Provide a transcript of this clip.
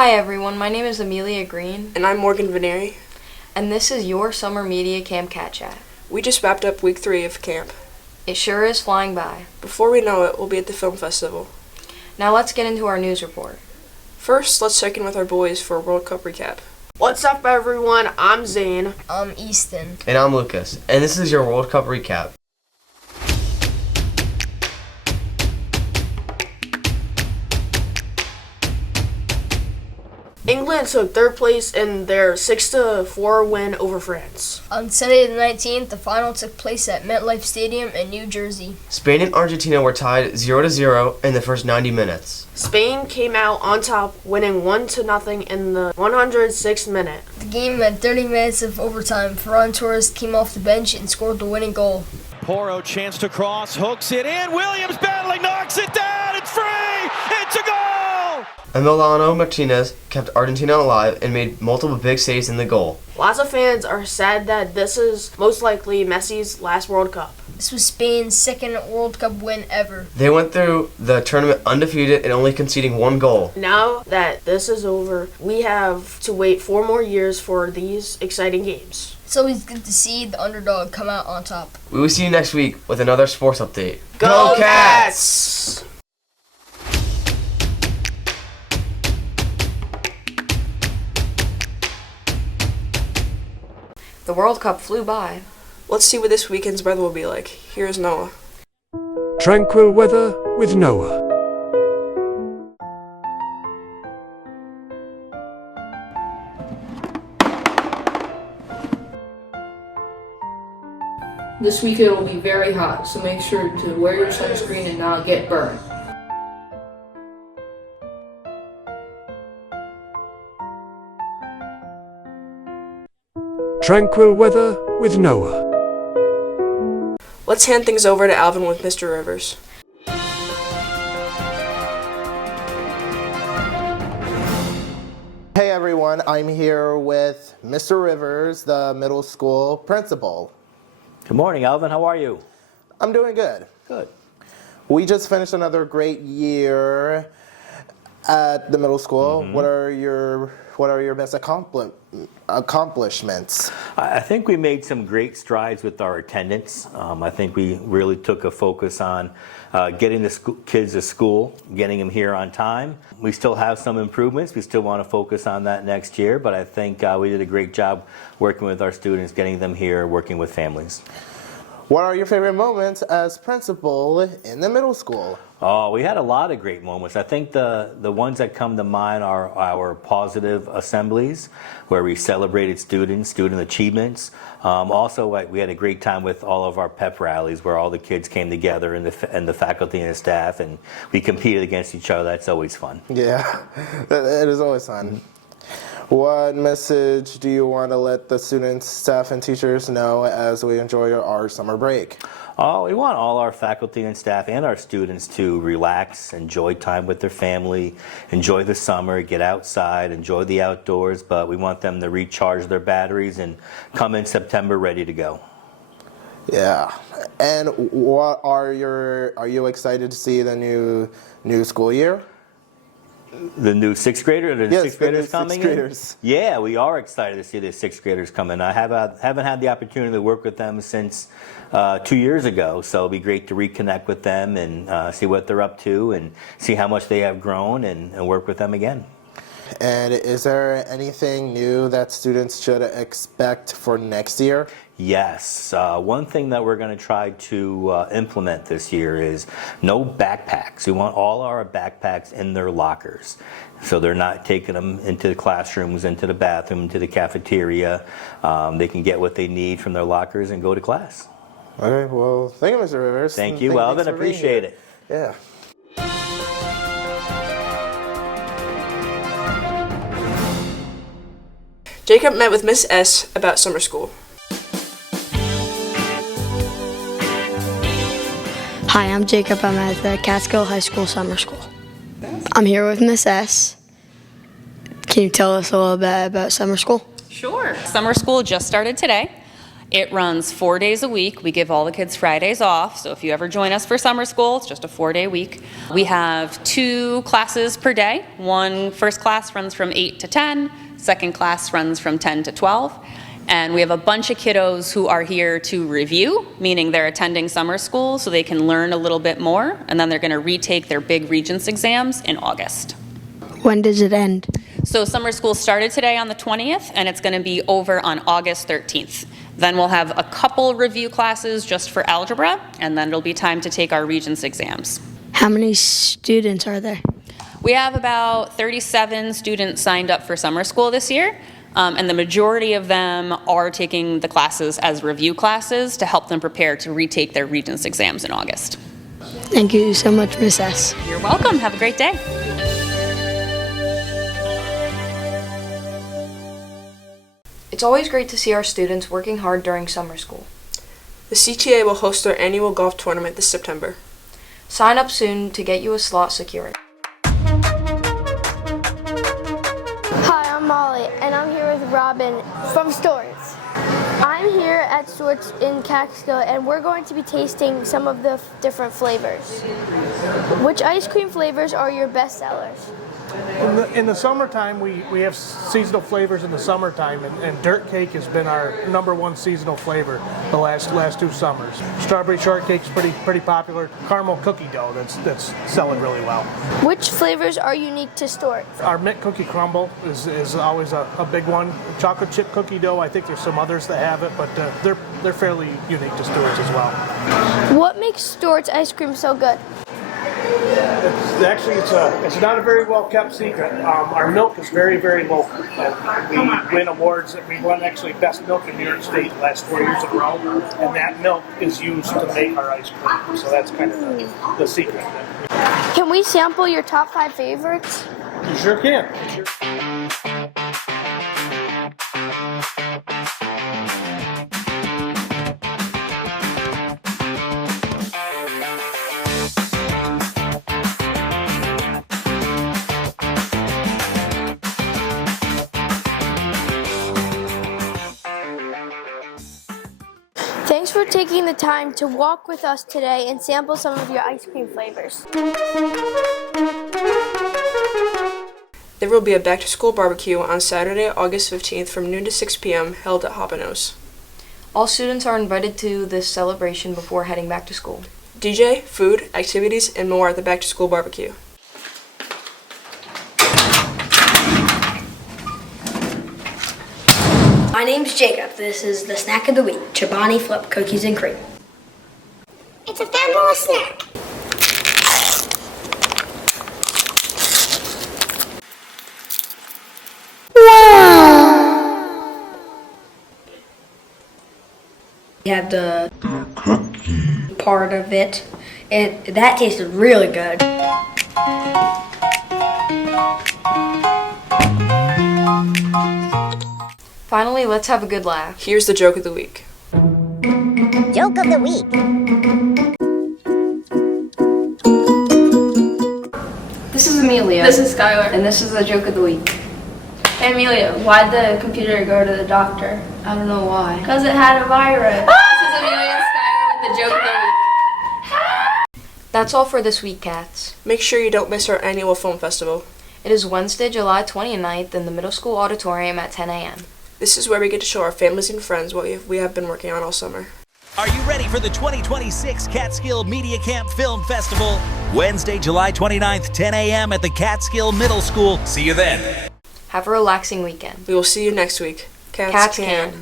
Hi everyone, my name is Amelia Green. And I'm Morgan Veneri. And this is your Summer Media Camp Cat Chat. We just wrapped up week 3 of camp. It sure is flying by. Before we know it, we'll be at the film festival. Now let's get into our news report. First, let's check in with our boys for a World Cup recap. What's up, everyone? I'm Zane. I'm Easton. And I'm Lucas. And this is your World Cup recap. England took third place in their 6-4 win over France. On Sunday the 19th, the final took place at MetLife Stadium in New Jersey. Spain and Argentina were tied 0-0 in the first 90 minutes. Spain came out on top, winning 1-0 in the 106th minute. The game had 30 minutes of overtime. Ferran Torres came off the bench and scored the winning goal. Porro chance to cross, hooks it in. Williams battling, knocks it down. It's free. It's a goal. Emiliano Martinez kept Argentina alive and made multiple big saves in the goal. Lots of fans are sad that this is most likely Messi's last World Cup. This was Spain's second World Cup win ever. They went through the tournament undefeated and only conceding one goal. Now that this is over, we have to wait 4 more years for these exciting games. It's always good to see the underdog come out on top. We will see you next week with another sports update. Go Cats! The World Cup flew by. Let's see what this weekend's weather will be like. Here's Noah. Tranquil weather with Noah. This weekend will be very hot, so make sure to wear your sunscreen and not get burned. Tranquil weather with Noah. Let's hand things over to Alvin with Mr. Rivers. Hey everyone, I'm here with Mr. Rivers, the middle school principal. Good morning, Alvin. How are you? I'm doing good. Good. We just finished another great year at the middle school. Mm-hmm. What are your best accomplishments? I think we made some great strides with our attendance. I think we really took a focus on getting the kids to school, getting them here on time. We still have some improvements. We still want to focus on that next year, but I think we did a great job working with our students, getting them here, working with families. What are your favorite moments as principal in the middle school? Oh, we had a lot of great moments. I think the ones that come to mind are our positive assemblies, where we celebrated student achievements. Also, we had a great time with all of our pep rallies, where all the kids came together and the faculty and the staff, and we competed against each other. That's always fun. Yeah, it is always fun. What message do you want to let the students, staff, and teachers know as we enjoy our summer break? Oh, we want all our faculty and staff and our students to relax, enjoy time with their family, enjoy the summer, get outside, enjoy the outdoors, but we want them to recharge their batteries and come in September ready to go. Yeah. And are you excited to see the new school year? The new 6th grader, the yes, 6th graders coming 6th graders. in? Yeah, we are excited to see the 6th graders come in. I haven't had the opportunity to work with them since 2 years ago, so it'll be great to reconnect with them and see what they're up to and see how much they have grown and work with them again. And is there anything new that students should expect for next year? Yes. One thing that we're going to try to implement this year is no backpacks. We want all our backpacks in their lockers. So they're not taking them into the classrooms, into the bathroom, into the cafeteria. They can get what they need from their lockers and go to class. Okay, well, thank you, Mr. Rivers. Thank you, Alvin. Appreciate it. Yeah. Jacob met with Miss S about summer school. Hi, I'm Jacob. I'm at the Catskill High School Summer School. I'm here with Miss S. Can you tell us a little bit about summer school? Sure. Summer school just started today, It runs 4 days a week. We give all the kids Fridays off, so if you ever join us for summer school, it's just a 4-day week. We have 2 classes per day. First class runs from 8 to 10, second class runs from 10 to 12. And we have a bunch of kiddos who are here to review, meaning they're attending summer school so they can learn a little bit more, and then they're going to retake their big Regents exams in August. When does it end? So summer school started today on the 20th, and it's going to be over on August 13th. Then we'll have a couple review classes just for algebra, and then it'll be time to take our Regents exams. How many students are there? We have about 37 students signed up for summer school this year. And the majority of them are taking the classes as review classes to help them prepare to retake their Regents exams in August. Thank you so much, Miss S. You're welcome. Have a great day. It's always great to see our students working hard during summer school. The CTA will host their annual golf tournament this September. Sign up soon to get you a slot secured. Hi, I'm Molly, and I'm here with Robin from Stewart's. I'm here at Stewart's in Catskill, and we're going to be tasting some of the different flavors. Which ice cream flavors are your best sellers? In the summertime, we have seasonal flavors in the summertime, and dirt cake has been our #1 seasonal flavor the last 2 summers. Strawberry shortcake's pretty popular. Caramel cookie dough that's selling really well. Which flavors are unique to Stewart's? Our mint cookie crumble is always a big one. Chocolate chip cookie dough, I think there's some others that have it, but they're fairly unique to Stewart's as well. What makes Stewart's ice cream so good? It's not a very well kept secret. Our milk is very, very local. We win awards. We won actually best milk in New York State the last 4 years in a row, and that milk is used to make our ice cream. So that's kind of the secret. Can we sample your top 5 favorites? You sure can. Thanks for taking the time to walk with us today and sample some of your ice cream flavors. There will be a back-to-school barbecue on Saturday, August 15th from noon to 6 p.m. held at Hoppano's. All students are invited to this celebration before heading back to school. DJ, food, activities, and more at the back-to-school barbecue. My name's Jacob. This is the snack of the week, Chobani Flip Cookies and Cream. It's a fabulous snack. We have the cookie part of it, and that tasted really good. Finally, let's have a good laugh. Here's the joke of the week. Joke of the week. This is Amelia. This is Skylar. And this is the joke of the week. Hey Amelia, why'd the computer go to the doctor? I don't know why. Because it had a virus. This is Amelia and Skylar with the joke of the week. That's all for this week, cats. Make sure you don't miss our annual film festival. It is Wednesday, July 29th in the middle school auditorium at 10 a.m. This is where we get to show our families and friends what we have been working on all summer. Are you ready for the 2026 Catskill Media Camp Film Festival? Wednesday, July 29th, 10 a.m. at the Catskill Middle School. See you then. Have a relaxing weekend. We will see you next week. Cats can.